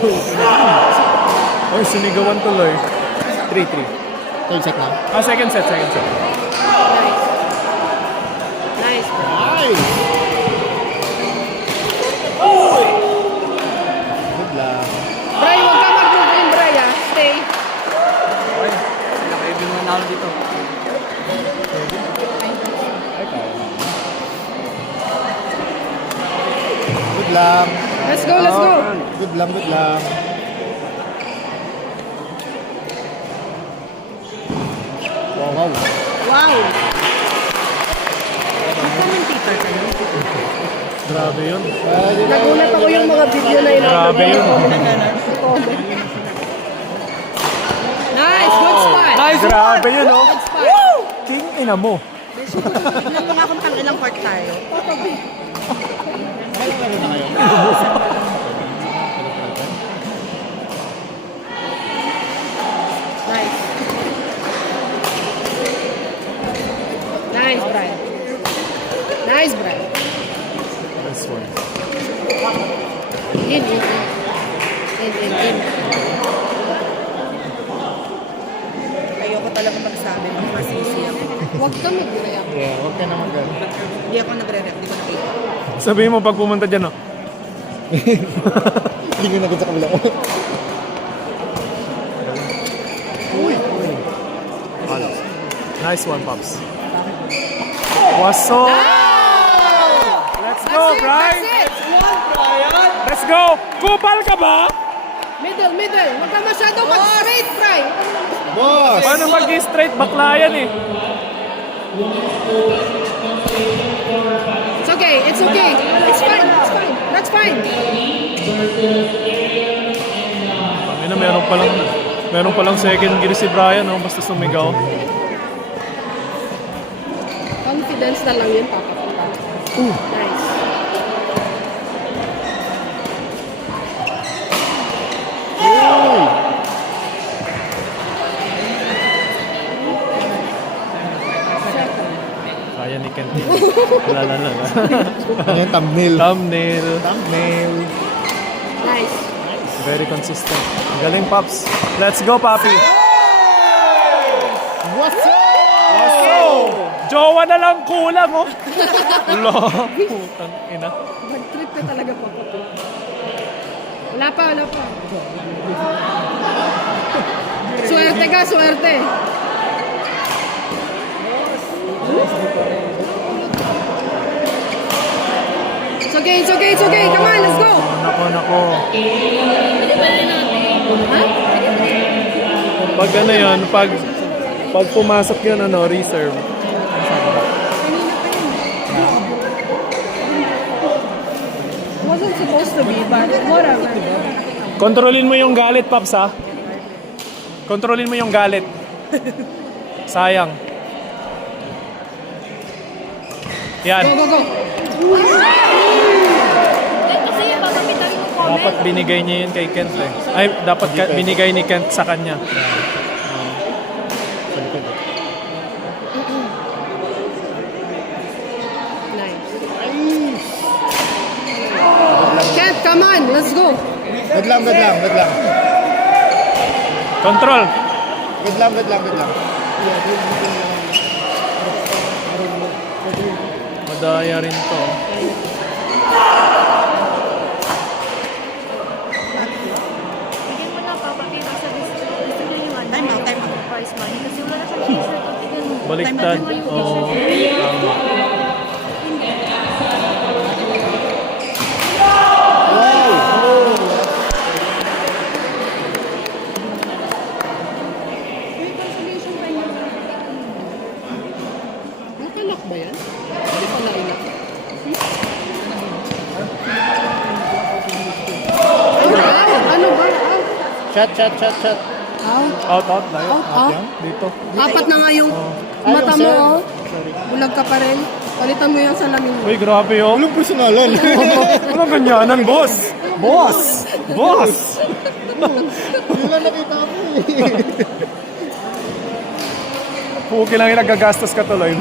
Oy, sinigawan tuloy. 3-3. Third set na. Second set. Nice. Nice. Nice! Good lang. Bray, huwag ka mag-move in, Bray, ah. Stay. Ay, sila kayo yung manalo dito. Ay, kaya na. Good lang. Let's go, let's go. Good lang, good lang. Wow. Wow. Commentator ka na. Grabe yun. Nagulat ako yung mga video na yun. Grabe yun. Nice, good spot. Nice Grabe yun, oh. Good spot. King ina mo. Tignan mo nga kung tang ilang part tayo. Nice. Nice, Brian. Nice, Brian. This one. In. Ayoko talaga magsabi ng masisi ako. Huwag ka mag-react. Yeah, huwag ka na mag-ano. Hindi ako nagre-react, hindi ko nakita. Sabihin mo pag pumunta dyan, oh. Hindi ko nagod sa kabila. Nice one, Pops. Waso! Let's go, Brian! That's it! Let's go! Kupal ka ba? Middle. Huwag ka masyadong mag-straight, Brian. Boss! Paano mag-straight? Bakla yan, eh. It's okay. It's fine. That's fine. Ano, meron palang second gear si Brian, oh. Basta sumigaw. Confidence na lang yun, Papa. Nice. Kaya ni Kent. Lala. Ano yung thumbnail? Thumbnail. Nice. Very consistent. Galing, Pops. Let's go, Papi. What's up? Waso! Jowa na lang kulang, oh. Ulo. Putang ina. Mag-trip ka talaga, Papa. Wala pa. Swerte. It's okay. Come on, let's go. Nako. Ha? Pag ano yun, pag pumasok yun, reserve. Wasn't supposed to be, but whatever. Kontrolin mo yung galit, Pops, ha? Kontrolin mo yung galit. Sayang. Yan. Go. Dapat binigay niya yun kay Kent, eh. Ay, dapat binigay ni Kent sa kanya. Nice. Kent, come on, let's go. Good lang. Control. Good lang. Madaya rin to. Bigyan mo na papakita sa gusto niya yung ano, Time out. prize money. Kasi wala na siyang t-shirt. O, tignan mo. Baliktad. Oo. Tama. Nakalak ba yan? Hindi pa nailak. Ano ba? Shot. Out. Out na yun. Out. Dito. Apat na nga yung mata mo, oh. Bulag ka pa rin. Palitan mo yung salamin mo. Uy, grabe yun. Walang personalan. Ano ganyanan, boss? Boss! Yun lang nakita ko Puki lang yung nagagastos ka tuloy.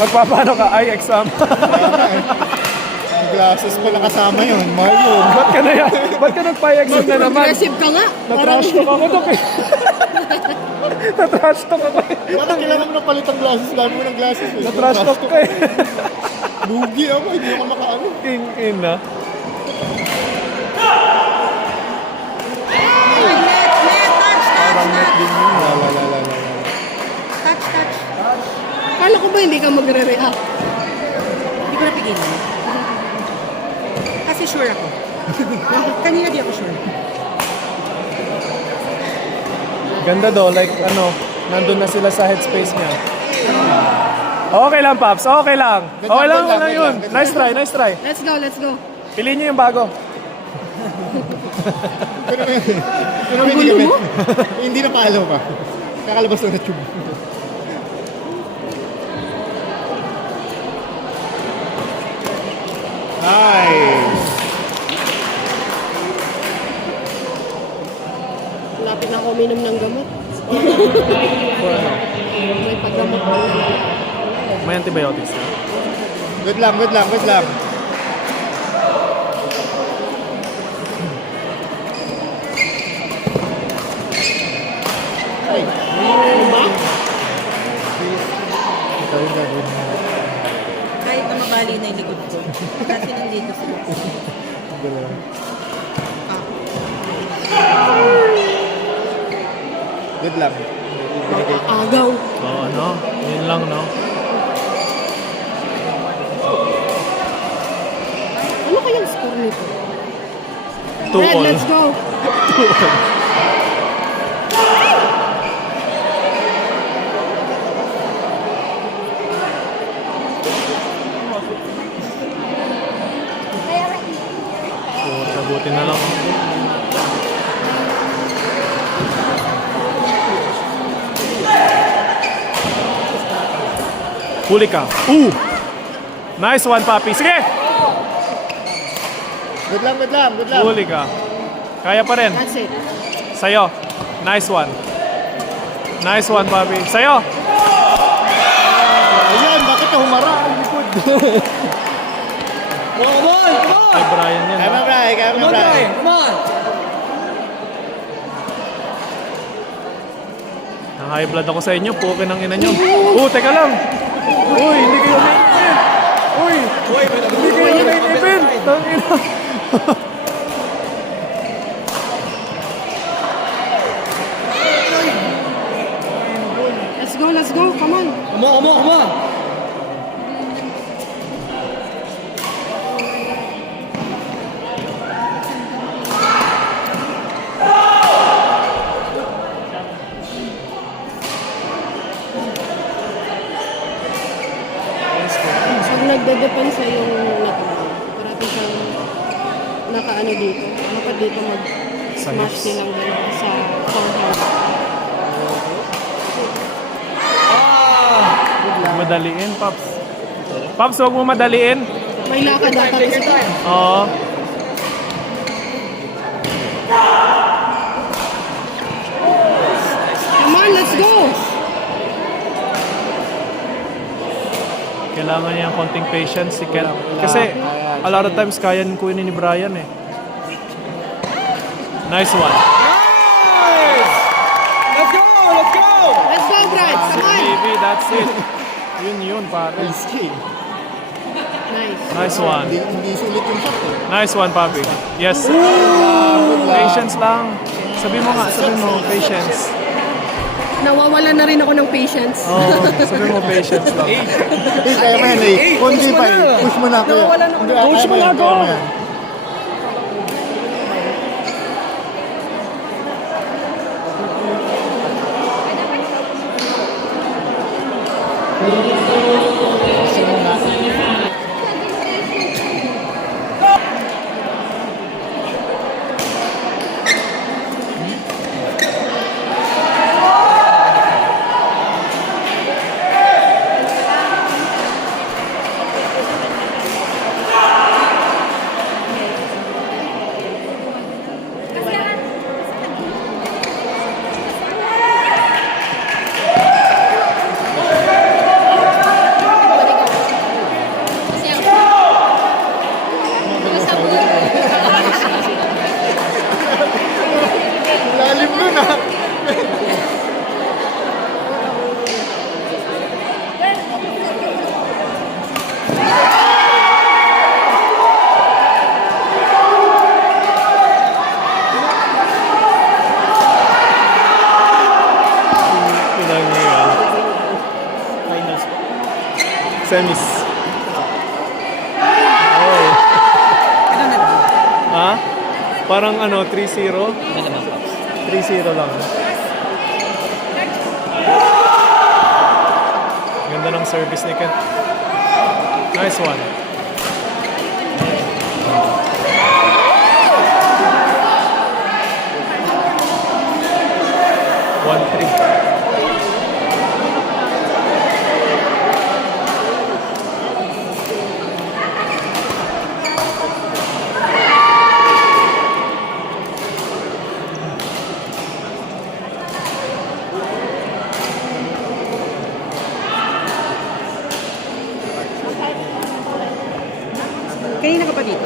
Magpapano ka? Ay, exam. Glasses pa nakasama yun. Mario. Ba't ka na yan? Ba't ka nagpa-exam na naman? Aggressive ka nga. Na-trash talk ako, Dok eh. Na-trash talk ako eh. Bakit kailangan mo na palit ang glasses? Dami mo ng glasses eh. Na-trash talk ka eh. Lugi ako, hindi ako makaano. King in na. Parang net din yun. Touch. Kala ko ba hindi ka magre-react? Hindi ko napigilan. Kasi sure ako. Kanina di ako sure. Ganda do, like ano, nandun na sila sa headspace niya. Okay lang, Paps. Okay lang. Okay lang yun. Nice try. Let's go. Piliin niyo yung bago. Pero hindi na paalaw pa. Kakalabas na tube. Nice! Lapit na ako uminom ng gamot. May paggamot ko na. May antibiotics na. Good lang. Ay, ano ba? Ikaw yung gagawin mo. Kahit na mabali na yung likod ko. Kasi nandito sila. Good lang. Agaw. Oo, ano? Yun lang, no? Ano kayang score nito? 2 Red, all. let's go. Sabutin na lang. Huli ka. Nice one, Papi. Sige! Good lang. Huli ka. Kaya pa rin. That's it. Sa'yo. Nice one. Nice one, Papi. Sa'yo. Ayan, bakit ka humara ang likod? Come on! Kay Brian yan. Kaya ha? mo, Bray. Come on, Brian! Come on! Nang-high blood ako sa inyo. Pukin ang ina nyo. Teka lang. Uy, hindi kayo naipin. Hindi kayo naipin. Tangina. Let's go. Come on. Come on! Pag nagde-depensa yung natawag, parati siyang nakaano dito. Dapat dito mag-smash silang dalawa sa forehand. Madaliin, Paps. Paps, huwag mo madaliin. May lakad ata kasi. Oo. Come on, let's go. Kailangan niya ng konting patience si Ken. Kasi a lot of times kaya kunin ni Brian eh. Nice one. Let's go! Let's go, Brad. Come on. Baby, that's it. Yun, pare. Risky. Nice. Nice one. Hindi sulit yung shot eh. Nice one, Papi. Yes. Patience lang. Sabi mo, patience. Nawawala na rin ako ng patience. Sabi mo, patience lang. Kaya mo yan eh. Kundi pa eh. Push mo na ako. Push mo na ako. semis. Oh. Ano na lang? Ha? Parang ano, 3-0? Ano naman, Pops? 3-0 lang. Ganda ng service ni Ken. Nice one. One three. Kanina ka pa dito?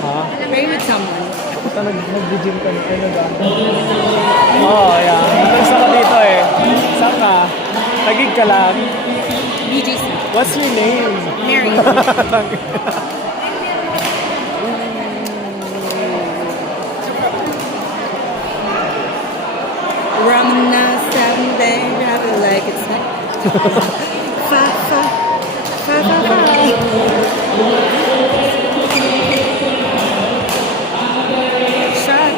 Ha? Are you with someone? Basta nag-gym ka na. Ay, Oo, yeah. Nag-isa ka dito eh. Saan ka? Tagig ka lang. BGC. What's your name? Mary. Ramana 7 day, grab it like it's like fa fa fa fa fa. Shot.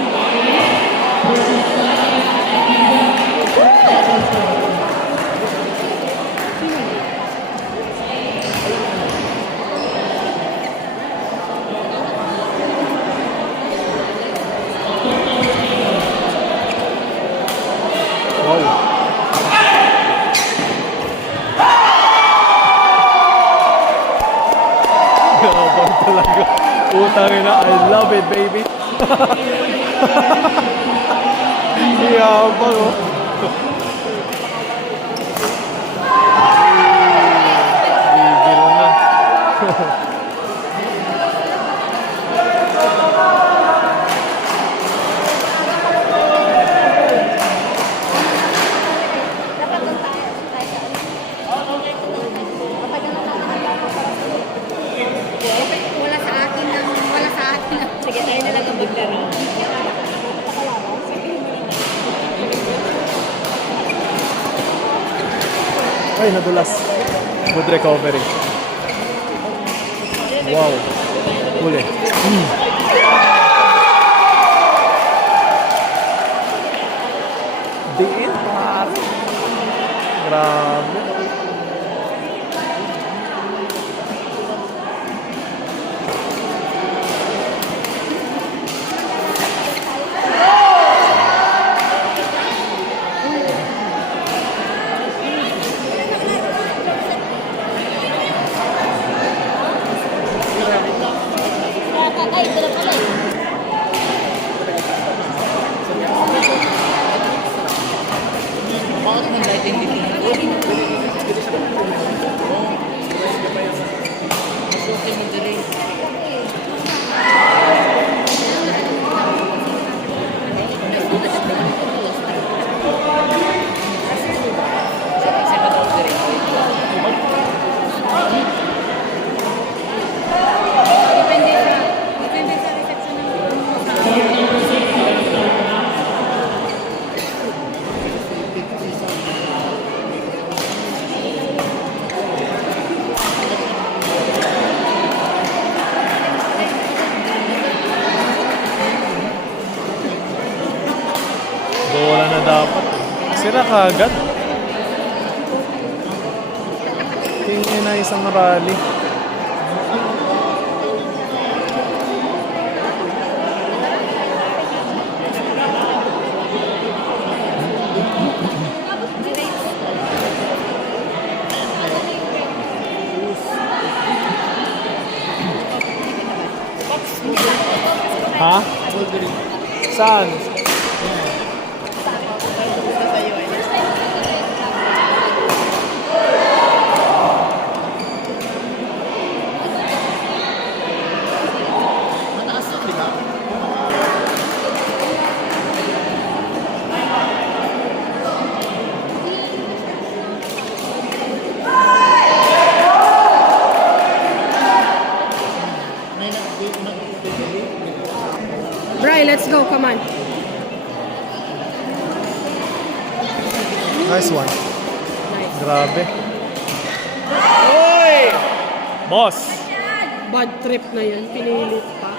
Wow. Yabang talaga. Utang ina, I love it, baby. Yabang, oh. Bigil na. Wala sa akin lang. Sige, tayo na lang ang maglaro. Ay, nadulas. Good recovery. Wow. Huli. Diin, pare. Grabe. Ay, ito na pala eh. Bakit naman light yung dito? Okay mo dali. Depende sa reception ng Bola na dapat. Sira kagad. Tingin na isang rally. Ha? Saan? Bri, let's go. Come on. Nice one. Nice. Grabe. Oy! Boss. Bad trip na yan. Pinilit pa.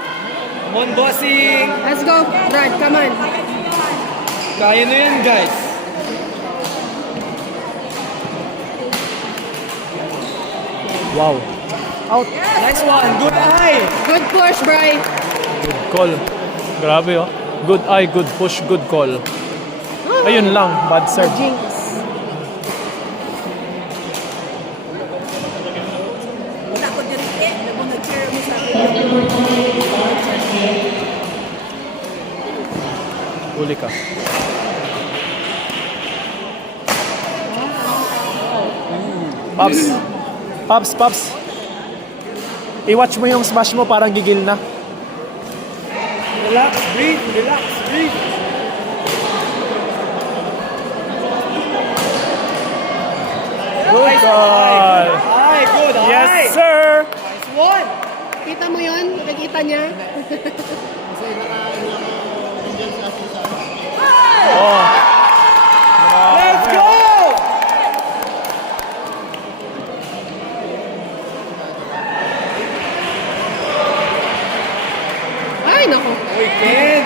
Come on, bossing! Let's go, Brad. Come on. Kaya na yan, guys. Wow. Nice one. Good eye. Good push, Bri. Good call. Grabe oh. Good eye, good push, good call. Ayun lang, bad serve. Jinx. Huli ka. Pops. Pops, Pops. I-watch mo yung smash mo, parang gigil na. Relax, breathe. Relax, breathe. Good call. Eye, good eye. Yes, sir. Nice one. Kita mo yun? Nakikita niya? Oh. Let's go! Ay, naku. We can.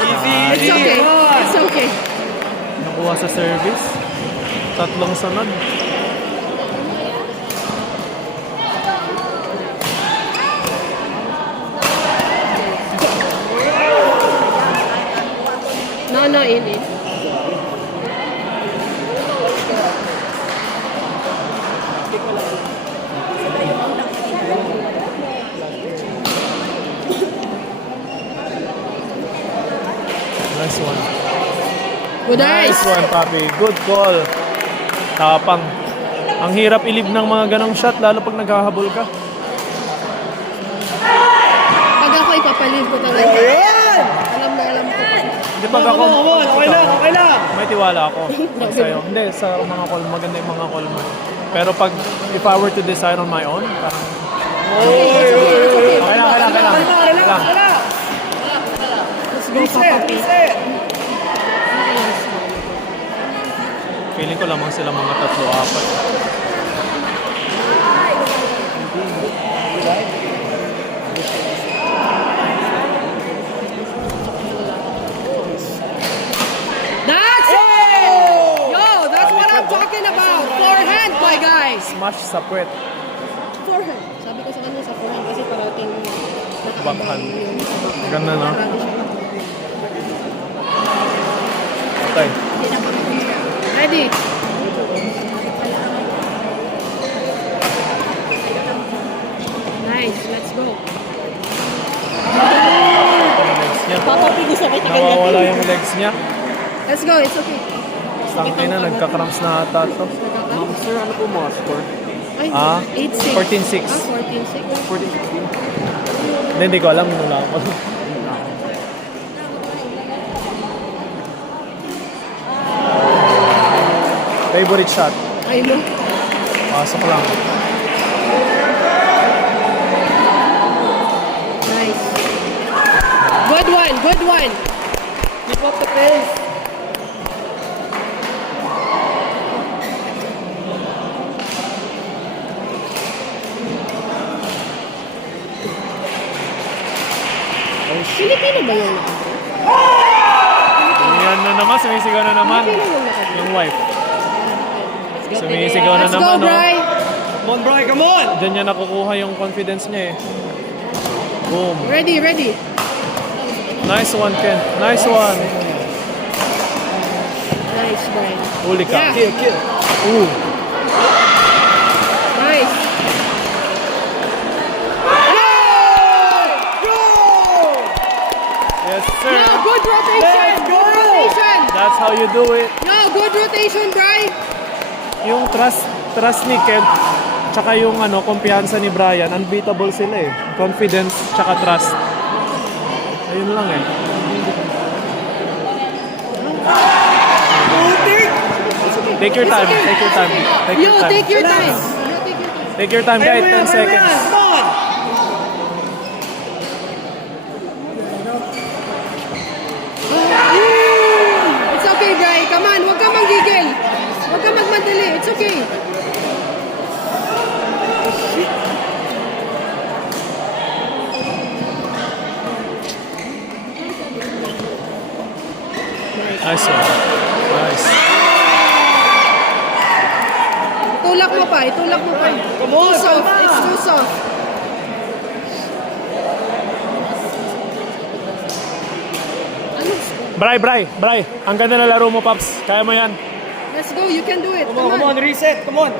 Easy, It's easy. okay. Come on. It's okay. Nakuha sa service. Tatlong sunod. No, ini. Nice one. Good eyes. Nice one, Papi. Good call. Tapang. Ang hirap ilib ng mga ganong shot, lalo pag naghahabol ka. Pag ako ipapalive ko talaga. Ayan! Alam na alam ko. Hindi pag ako, Come on, okay lang, okay lang. may tiwala ako pag sa'yo. Hindi, sa mga call, maganda yung mga call mo. Pero pag, if I were to decide on my own, parang, okay lang, okay lang, okay lang. Relax, relax, relax. Let's go, Reset, Papa P. reset. Feeling ko lamang sila mga tatlo, apat. That's it! Yo, that's what I'm talking about. Forehand, my guys. Smash sa puwet. Forehand. Sabi ko sa kanya sa forehand kasi parating Backhand. yung Ganda, no? marami siya. Okay. Ready? Nice, let's go. Legs niya. Papapigil sa kita Nawawala yung legs niya. Let's go, it's okay. Sangkay na, nagka-cramps na ata to. Sir, ano po mga score? Ay, Ah, 8-6. 14-6. Ah, 14-6. 14-16. Hindi ko alam nung lang ako. Favorite shot. Ay mo. Pasok lang. Nice. Good one, good one. Keep up the pace. Pilipino ba yung Yan na naman, sumisigaw na naman. Pilipino yung nakadito? Yung wife. Sumisigaw na Let's go, naman, no? Bri. Come on, Bri, come on. Diyan niya nakukuha yung confidence niya eh. Boom. Ready, ready. Nice one, Ken. Nice one. Nice, Bri. Huli ka. Yeah. Kill, kill. Ooh. Nice. Yes, sir. Yo, good rotation. Let's go. Good rotation. That's how you do it. Yo, good rotation, Bri. Yung trust ni Ken, tsaka yung kumpiyansa ni Brian, unbeatable sila eh. Confidence, tsaka trust. Ayun lang eh. Take your time. Take your time. Take Yo, your time. take your time. Yo, take your time. Take your time, guys. 10 seconds. Come on. It's okay, Bri. Come on, huwag ka manggigil. Huwag ka magmadali. It's okay. Nice one. Nice. Itulak mo pa, itulak mo pa. Come on, Too soft, come on. it's too soft. Ano? Bray. Ang ganda na laro mo, Paps. Kaya mo yan. Let's go, you can do it. Come on, reset. Come on.